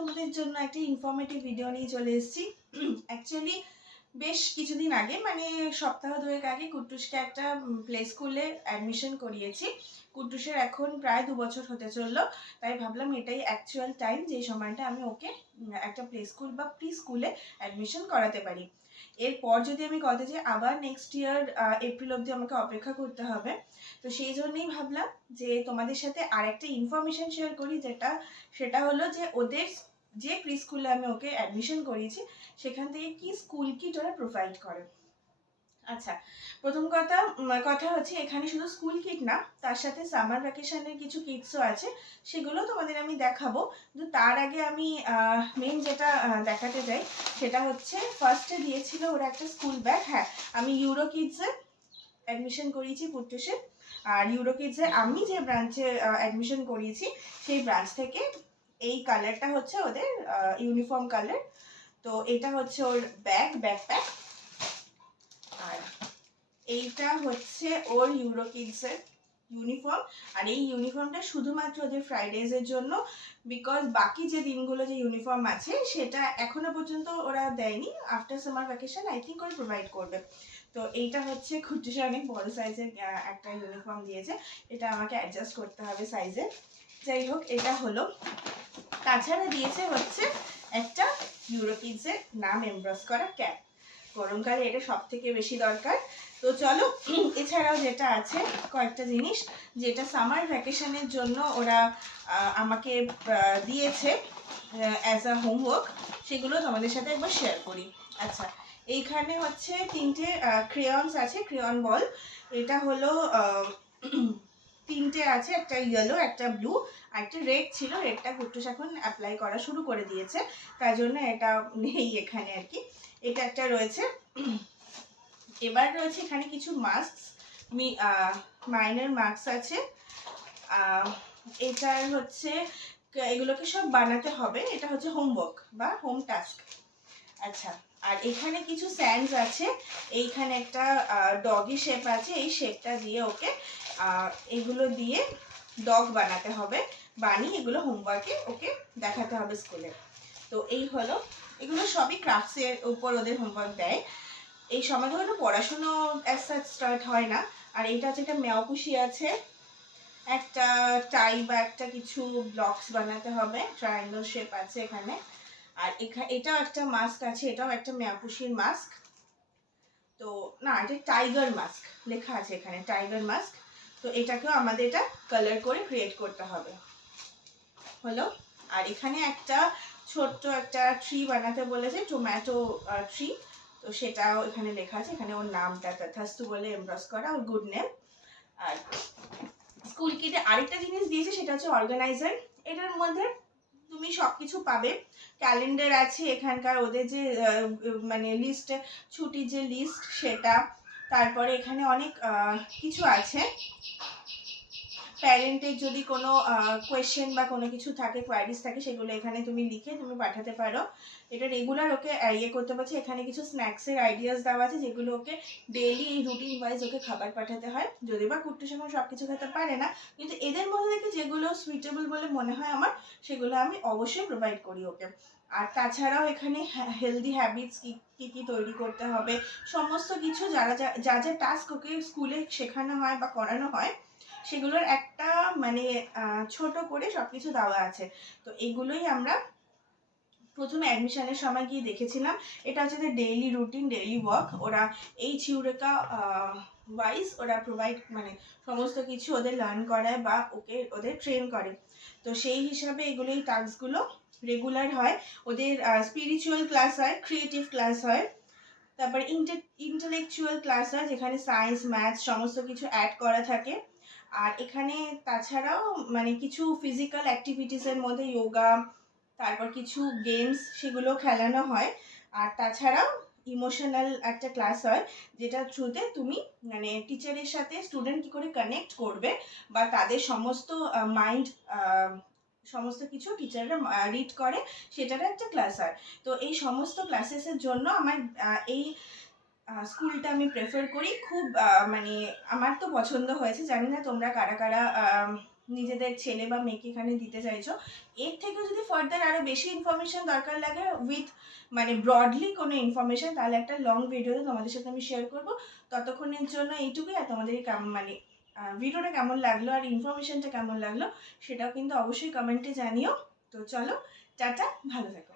তোমাদের জন্য একটা ইনফরমেটিভ ভিডিও নিয়ে চলে এসেছি। অ্যাকচুয়ালি বেশ কিছুদিন আগে, মানে সপ্তাহ দুয়েক আগে কুট্টুসকে একটা প্লে স্কুলে অ্যাডমিশন করিয়েছি। কুট্টুসের এখন প্রায় 2 বছর হতে চললো, তাই ভাবলাম এটাই অ্যাকচুয়াল টাইম যে সময়টা আমি ওকে একটা প্লে স্কুল বা প্রি স্কুলে অ্যাডমিশন করাতে পারি। এরপর যদি আমি কথা যে আবার নেক্সট ইয়ার এপ্রিল অবধি আমাকে অপেক্ষা করতে হবে, তো সেই জন্যই ভাবলাম যে তোমাদের সাথে আর একটা ইনফরমেশন শেয়ার করি, সেটা হলো যে ওদের যে প্রি স্কুলে আমি ওকে অ্যাডমিশন করিয়েছি সেখান থেকে কি স্কুল কিট ওরা প্রোভাইড করে। আচ্ছা, প্রথম কথা হচ্ছে এখানে শুধু স্কুল কিট না, তার সাথে সামার ভ্যাকেশনের কিছু কিটসও আছে, সেগুলো তোমাদের আমি দেখাবো। কিন্তু তার আগে আমি মেন যেটা দেখাতে চাই সেটা হচ্ছে ফার্স্টে দিয়েছিল ওরা একটা স্কুল ব্যাগ। হ্যাঁ, আমি ইউরো কিডসে অ্যাডমিশন করিয়েছি পুট্টুসে, আর ইউরো কিডসে আমি যে ব্রাঞ্চে অ্যাডমিশন করিয়েছি সেই ব্রাঞ্চ থেকে এই কালারটা হচ্ছে ওদের ইউনিফর্ম কালার। তো এটা হচ্ছে ওর ব্যাকপ্যাক, আর এইটা হচ্ছে ওর ইউরো কিডসের ইউনিফর্ম। আর এই ইউনিফর্মটা শুধুমাত্র ওদের ফ্রাইডেজের জন্য, বিকজ বাকি যে দিনগুলো যে ইউনিফর্ম আছে সেটা এখনো পর্যন্ত ওরা দেয়নি। After summer vacation I think ওরা প্রোভাইড করবে। তো এইটা হচ্ছে কুট্টুসে অনেক বড় সাইজের একটা ইউনিফর্ম দিয়েছে, এটা আমাকে অ্যাডজাস্ট করতে হবে সাইজে। যাই হোক, এটা হলো। তাছাড়া দিয়েছে হচ্ছে একটা ইউরো কিডসের নাম এমব্রস করা ক্যাপ, গরমকালে এটা সব থেকে বেশি দরকার। তো চলো, এছাড়াও যেটা আছে কয়েকটা জিনিস যেটা সামার ভ্যাকেশনের জন্য ওরা আমাকে দিয়েছে অ্যাজ আ হোমওয়ার্ক, সেগুলো তোমাদের সাথে একবার শেয়ার করি। আচ্ছা, এইখানে হচ্ছে 3টে ক্রেয়নস আছে, ক্রেয়ন বল। এটা হলো 3টে আছে, একটা ইয়েলো, একটা ব্লু, আর একটা রেড ছিল। রেডটা কুট্টুস এখন অ্যাপ্লাই করা শুরু করে দিয়েছে, তার জন্য এটা নেই এখানে আর কি। এটা একটা রয়েছে। এবার রয়েছে এখানে কিছু মাস্ক, মাইনার মাস্ক আছে। এটার হচ্ছে এগুলোকে সব বানাতে হবে, এটা হচ্ছে হোমওয়ার্ক বা হোম টাস্ক। আচ্ছা, আর এখানে কিছু স্যান্ডস আছে, এইখানে একটা ডগি শেপ আছে, এই শেপটা দিয়ে ওকে এগুলো দিয়ে ডগ বানাতে হবে, বানিয়ে এগুলো হোমওয়ার্কে ওকে দেখাতে হবে স্কুলে। তো এই হলো, এগুলো সবই ক্রাফটসের উপর ওদের হোমওয়ার্ক দেয়। এই সময় ধরো পড়াশুনো অ্যাজ সাচ স্টার্ট হয় না। আর এইটা হচ্ছে একটা মেয়াপুষি আছে, একটা টাই বা একটা কিছু ব্লকস বানাতে হবে, ট্রায়াঙ্গেল শেপ আছে এখানে। আর এটাও একটা মাস্ক আছে, এটাও একটা মেয়াপুষির মাস্ক। তো না, এটা টাইগার মাস্ক লেখা আছে এখানে, টাইগার মাস্ক। তো এটাকেও আমাদের এটা কালার করে ক্রিয়েট করতে হবে। হলো, আর এখানে একটা ছোট্ট একটা ট্রি বানাতে বলেছে, টমেটো ট্রি। তো সেটাও এখানে লেখা আছে, এখানে ওর নামটা তথাস্তু বলে এমব্রস করা, ওর গুড নেম। আর স্কুল কিটে আরেকটা জিনিস দিয়েছে, সেটা হচ্ছে অর্গানাইজার। এটার মধ্যে তুমি সব কিছু পাবে, ক্যালেন্ডার আছে এখানকার, ওদের যে মানে লিস্ট, ছুটির যে লিস্ট সেটা। তারপরে এখানে অনেক কিছু আছে, প্যারেন্টের যদি কোনো কোয়েশ্চেন বা কোনো কিছু থাকে, কোয়ারিজ থাকে, সেগুলো এখানে তুমি লিখে তুমি পাঠাতে পারো। এটা রেগুলার ওকে করতে পারছে। এখানে কিছু স্ন্যাক্সের আইডিয়াস দেওয়া আছে, যেগুলো ওকে ডেইলি রুটিন ওয়াইজ ওকে খাবার পাঠাতে হয়। যদি বা কুট্টুস এখন সব কিছু খেতে পারে না, কিন্তু এদের মধ্যে থেকে যেগুলো সুইটেবল বলে মনে হয় আমার, সেগুলো আমি অবশ্যই প্রোভাইড করি ওকে। আর তাছাড়াও এখানে হেলদি হ্যাবিটস কী তৈরি করতে হবে, সমস্ত কিছু যা যা টাস্ক ওকে স্কুলে শেখানো হয় বা করানো হয়, সেগুলোর একটা মানে ছোট করে সবকিছু দেওয়া আছে। তো এগুলোই আমরা প্রথমে অ্যাডমিশনের সময় গিয়ে দেখেছিলাম। এটা হচ্ছে ডেইলি রুটিন, ডেইলি ওয়ার্ক। ওরা এই ইউরেকা ওয়াইজ ওরা প্রোভাইড, মানে সমস্ত কিছু ওদের লার্ন করায় বা ওদের ট্রেন করে। তো সেই হিসাবে এগুলো, এই টাস্কগুলো রেগুলার হয়। ওদের স্পিরিচুয়াল ক্লাস হয়, ক্রিয়েটিভ ক্লাস হয়, তারপর ইন্টেলেকচুয়াল ক্লাস হয়, যেখানে সায়েন্স ম্যাথস সমস্ত কিছু অ্যাড করা থাকে। আর এখানে তাছাড়াও মানে কিছু ফিজিক্যাল অ্যাক্টিভিটিসের মধ্যে যোগা, তারপর কিছু গেমস, সেগুলো খেলানো হয়। আর তাছাড়াও ইমোশনাল একটা ক্লাস হয়, যেটা থ্রুতে তুমি মানে টিচারের সাথে স্টুডেন্ট কী করে কানেক্ট করবে, বা তাদের সমস্ত মাইন্ড সমস্ত কিছু টিচাররা রিড করে, সেটারও একটা ক্লাস হয়। তো এই সমস্ত ক্লাসেসের জন্য আমার এই স্কুলটা আমি প্রেফার করি খুব। মানে আমার তো পছন্দ হয়েছে, জানি না তোমরা কারা কারা নিজেদের ছেলে বা মেয়েকে এখানে দিতে চাইছো। এর থেকেও যদি ফার্দার আরও বেশি ইনফরমেশান দরকার লাগে উইথ মানে ব্রডলি কোনো ইনফরমেশান, তাহলে একটা লং ভিডিওতে তোমাদের সাথে আমি শেয়ার করবো। ততক্ষণের জন্য এইটুকুই। আর তোমাদের মানে ভিডিওটা কেমন লাগলো আর ইনফরমেশানটা কেমন লাগলো সেটাও কিন্তু অবশ্যই কমেন্টে জানিও। তো চলো, টাটা, ভালো থেকো।